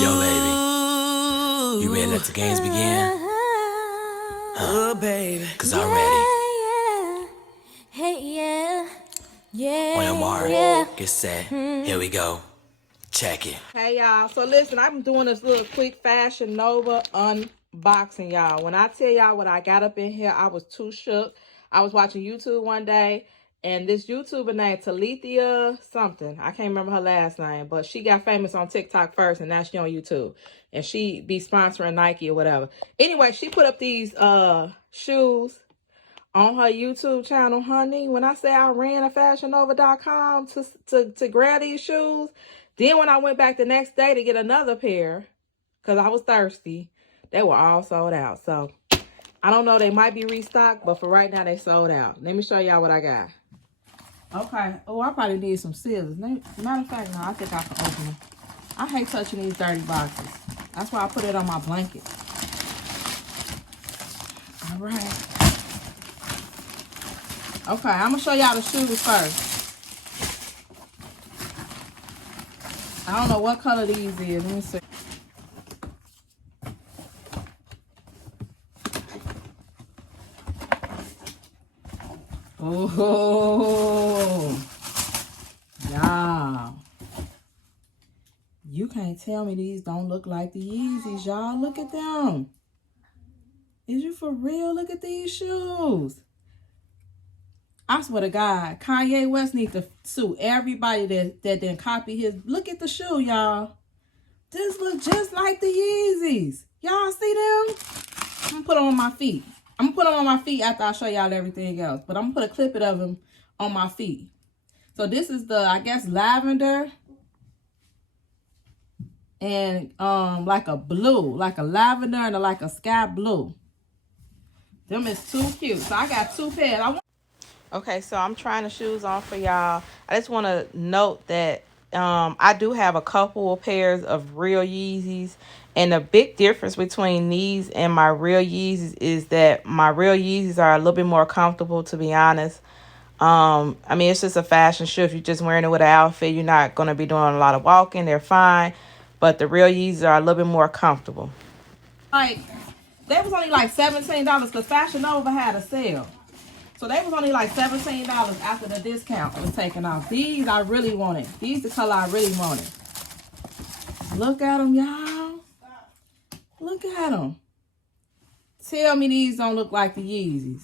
Yo, baby, you ready to let the games begin? Oh, baby. Cause I'm ready. On your mark, get set, here we go. Check it. Hey, y'all. So, listen, I'm doing this little quick Fashion Nova unboxing, y'all. When I tell y'all what I got up in here, I was too shook. I was watching YouTube one day, and this YouTuber named Talithia something, I can't remember her last name, but she got famous on TikTok first, and now she on YouTube. And she be sponsoring Nike or whatever. Anyway, she put up these shoes on her YouTube channel, honey. When I say I ran to fashionnova.com to grab these shoes, then when I went back the next day to get another pair, because I was thirsty, they were all sold out. So, I don't know. They might be restocked, but for right now, they sold out. Let me show y'all what I got. Okay. Oh, I probably need some scissors. Matter of fact, no, I think I can open them. I hate touching these dirty boxes. That's why I put it on my blanket. All right. Okay, I'm going to show y'all the shoes first. I don't know what color these is. Let me see. Oh, y'all. You can't tell me these don't look like the Yeezys, y'all. Look at them. Is you for real? Look at these shoes. I swear to God, Kanye West needs to sue everybody that didn't copy his. Look at the shoe, y'all. This look just like the Yeezys. Y'all see them? I'm going to put them on my feet. I'm going to put them on my feet after I show y'all everything else. But I'm going to put a clip of them on my feet. So this is the, I guess, lavender. And like a blue. Like a lavender and like a sky blue. Them is too cute. So I got two pairs. Okay, so I'm trying the shoes on for y'all. I just want to note that I do have a couple of pairs of real Yeezys. And the big difference between these and my real Yeezys is that my real Yeezys are a little bit more comfortable, to be honest. I mean, it's just a fashion shoe. If you're just wearing it with an outfit, you're not going to be doing a lot of walking. They're fine. But the real Yeezys are a little bit more comfortable. Like, they was only like $17 because Fashion Nova had a sale. So they was only like $17 after the discount was taken off. These I really wanted. These the color I really wanted. Look at them, y'all. Look at them. Tell me these don't look like the Yeezys.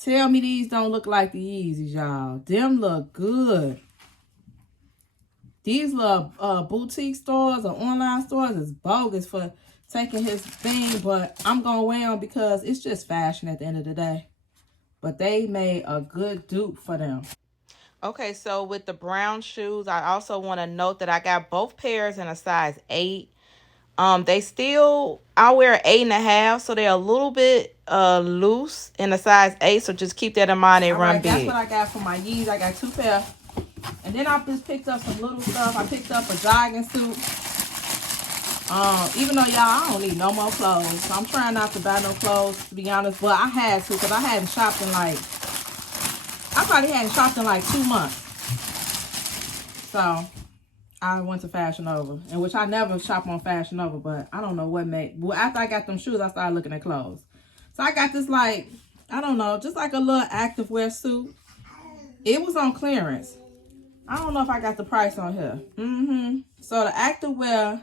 Tell me these don't look like the Yeezys, y'all. Them look good. These little boutique stores or online stores is bogus for taking his thing, but I'm going to wear them because it's just fashion at the end of the day. But they made a good dupe for them. Okay, so with the brown shoes, I also want to note that I got both pairs in a size 8. They still, I wear 8.5, so they're a little bit loose in a size 8, so just keep that in mind. They run big. That's what I got for my Yeezys. I got 2 pairs. And then I just picked up some little stuff. I picked up a jogging suit. Even though, y'all, I don't need no more clothes. So I'm trying not to buy no clothes, to be honest. But I had to because I hadn't shopped in like, I probably hadn't shopped in like 2 months. So I went to Fashion Nova. In which I never shop on Fashion Nova. But I don't know what made. Well, after I got them shoes, I started looking at clothes. So I got this like, I don't know, just like a little activewear suit. It was on clearance. I don't know if I got the price on here. So the activewear,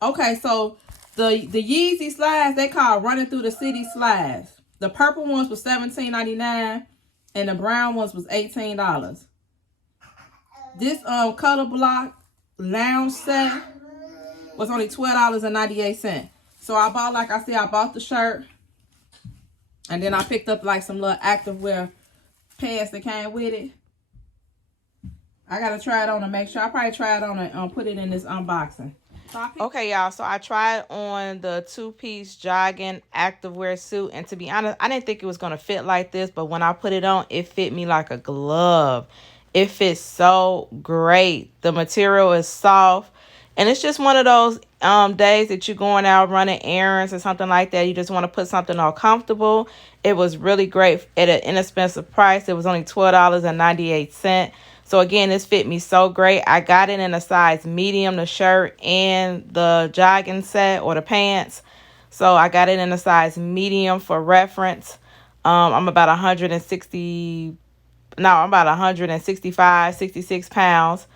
okay, so the Yeezy slides, they call running through the city slides. The purple ones was $17.99 and the brown ones was $18. This color block lounge set was only $12.98. So I bought, like I said, I bought the shirt and then I picked up like some little activewear pants that came with it. I gotta try it on to make sure. I'll probably try it on and put it in this unboxing. Okay, y'all, so I tried on the 2-piece jogging activewear suit, and to be honest, I didn't think it was gonna fit like this, but when I put it on, it fit me like a glove. It fits so great. The material is soft, and it's just one of those days that you're going out running errands or something like that. You just want to put something all comfortable. It was really great at an inexpensive price. It was only $12.98. So again, this fit me so great. I got it in a size medium, the shirt and the jogging set or the pants. So I got it in a size medium for reference. I'm about 165, 66 pounds,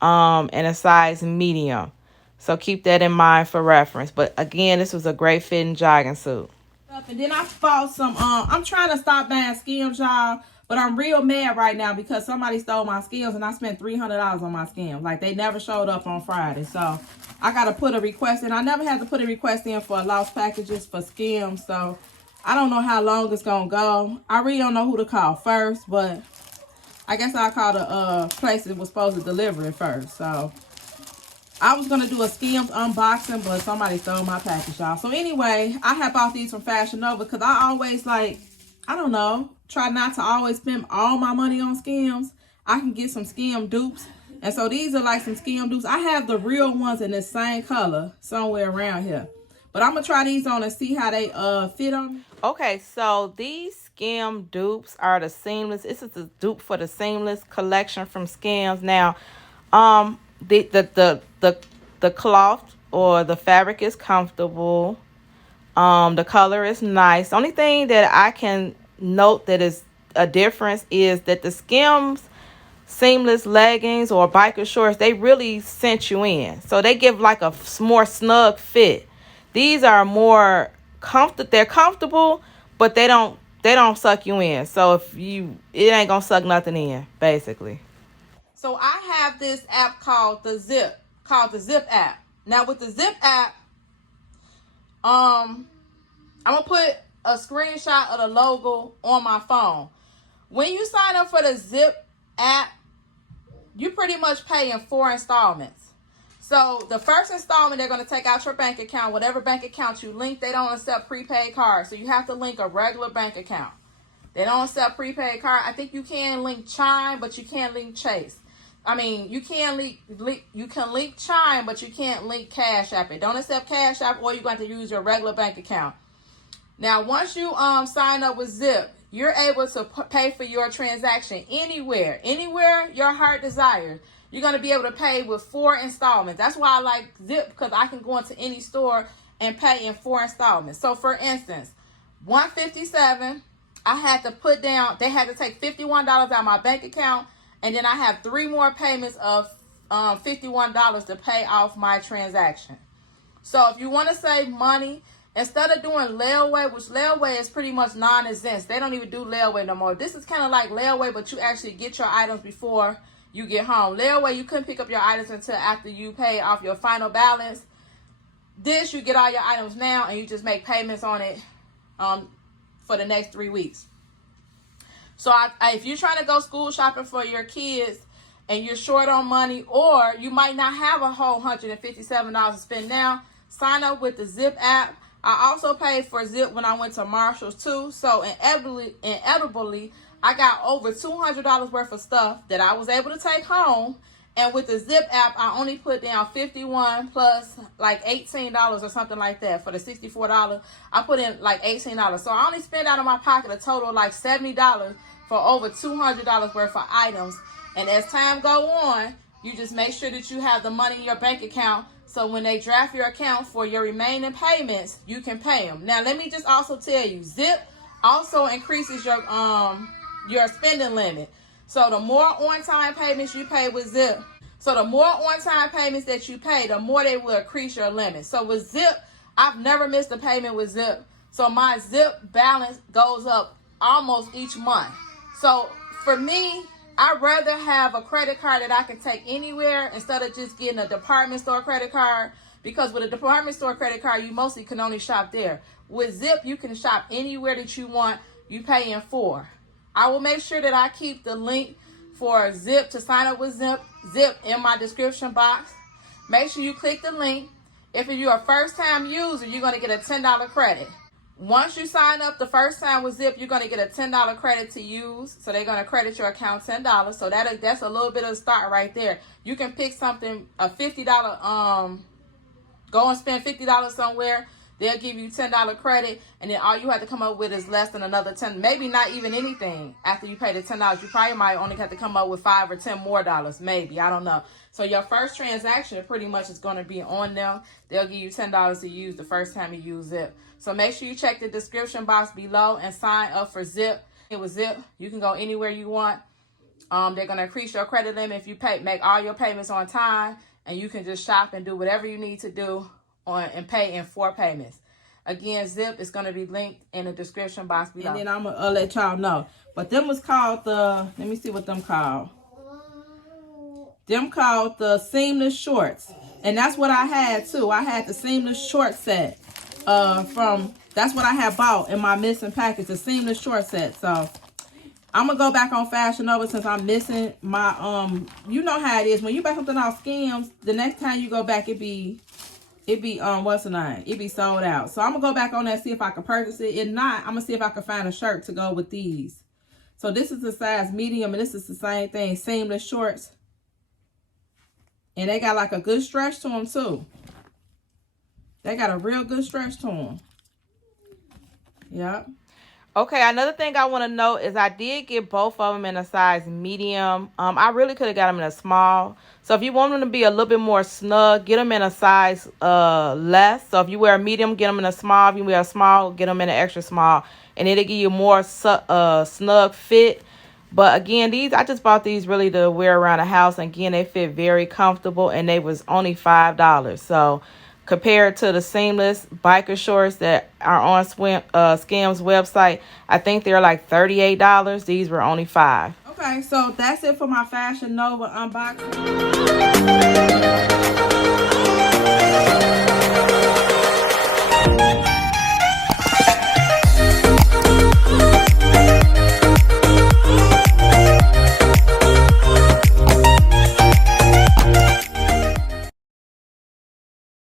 in a size medium. So keep that in mind for reference. But again, this was a great fitting jogging suit. And then I bought some, I'm trying to stop buying SKIMS, y'all. But I'm real mad right now because somebody stole my SKIMS and I spent $300 on my SKIMS. Like, they never showed up on Friday. So I got to put a request in. I never had to put a request in for lost packages for SKIMS. So I don't know how long it's going to go. I really don't know who to call first. But I guess I'll call the place that was supposed to deliver it first. So I was going to do a SKIMS unboxing, but somebody stole my package, y'all. So anyway, I have bought these from Fashion Nova because I always, like, I don't know, try not to always spend all my money on SKIMS. I can get some SKIMS dupes. And so these are like some SKIMS dupes. I have the real ones in this same color somewhere around here. But I'm going to try these on and see how they fit on me. Okay, so these SKIMS dupes are the seamless. This is the dupe for the seamless collection from SKIMS. Now, the cloth or the fabric is comfortable. The color is nice. The only thing that I can note that is a difference is that the SKIMS seamless leggings or biker shorts, they really cinch you in. So they give like a more snug fit. These are more comfortable. They're comfortable, but they don't suck you in. So it ain't gonna suck nothing in, basically. So I have this app called the Zip app. Now with the Zip app, I'm gonna put a screenshot of the logo on my phone. When you sign up for the Zip app, you pretty much pay in 4 installments. So the first installment, they're going to take out your bank account, whatever bank account you link. They don't accept prepaid cards, so you have to link a regular bank account. They don't accept prepaid card. I think you can link Chime, but you can't link Chase. I mean, you can link Chime, but you can't link Cash App. It don't accept Cash App, or you're going to use your regular bank account. Now, once you sign up with Zip, you're able to pay for your transaction anywhere your heart desires. You're going to be able to pay with 4 installments. That's why I like Zip, because I can go into any store and pay in 4 installments. So, for instance, $157, I had to put down, they had to take $51 out of my bank account, and then I have 3 more payments of $51 to pay off my transaction. So, if you want to save money, instead of doing layaway, which layaway is pretty much non-exempt. They don't even do layaway no more. This is kind of like layaway, but you actually get your items before you get home. Layaway, you couldn't pick up your items until after you pay off your final balance. This, you get all your items now, and you just make payments on it for the next 3 weeks. So if you're trying to go school shopping for your kids and you're short on money, or you might not have a whole $157 to spend now, sign up with the Zip app. I also paid for Zip when I went to Marshall's too. So inevitably, I got over $200 worth of stuff that I was able to take home. And with the Zip app, I only put down $51 plus like $18 or something like that. For the $64, I put in like $18. So I only spent out of my pocket a total like $70 for over $200 worth of items. And as time go on, you just make sure that you have the money in your bank account, so when they draft your account for your remaining payments, you can pay them. Now, let me just also tell you, Zip also increases your spending limit. So the more on-time payments you pay with Zip, so the more on-time payments that you pay, the more they will increase your limit. So with Zip, I've never missed a payment with Zip. So my Zip balance goes up almost each month. So for me, I'd rather have a credit card that I can take anywhere instead of just getting a department store credit card, because with a department store credit card, you mostly can only shop there. With Zip, you can shop anywhere that you want. You pay in 4. I will make sure that I keep the link for Zip to sign up with Zip in my description box. Make sure you click the link. If you're a first-time user, you're going to get a $10 credit. Once you sign up the first time with Zip, you're going to get a $10 credit to use. So they're going to credit your account $10. So that's a little bit of a start right there. You can pick something, a $50, go and spend $50 somewhere. they'll give you $10 credit, and then all you have to come up with is less than another 10, maybe not even anything. After you pay the $10, you probably might only have to come up with $5 or $10 more, maybe, I don't know. So your first transaction pretty much is going to be on them. They'll give you $10 to use the first time you use Zip. So make sure you check the description box below and sign up for Zip. It was Zip. You can go anywhere you want. They're going to increase your credit limit if you make all your payments on time, and you can just shop and do whatever you need to do and pay in 4 payments. Again, Zip is going to be linked in the description box below. And then I'm going to let y'all know. But them was called the, let me see what them called. Them called the seamless shorts. And that's what I had too. I had the seamless short set that's what I had bought in my missing package, the seamless short set. So I'm gonna go back on Fashion Nova since I'm missing my you know how it is when you buy something off SKIMS, the next time you go back it be what's the name, it be sold out. So I'm gonna go back on that, see if I can purchase it. If not, I'm gonna see if I can find a shirt to go with these. So this is the size medium, and this is the same thing, seamless shorts. And they got like a good stretch to them too. They got a real good stretch to them. Yep. Okay, another thing I want to note is I did get both of them in a size medium. I really could have got them in a small. So if you want them to be a little bit more snug, get them in a size less. So if you wear a medium, get them in a small. If you wear a small, get them in an extra small. And it'll give you more snug fit. But again, these, I just bought these really to wear around the house. And again, they fit very comfortable, and they was only $5. So compared to the seamless biker shorts that are on SKIMS website, I think they're like $38. These were only $5. Okay, so that's it for my Fashion Nova unboxing.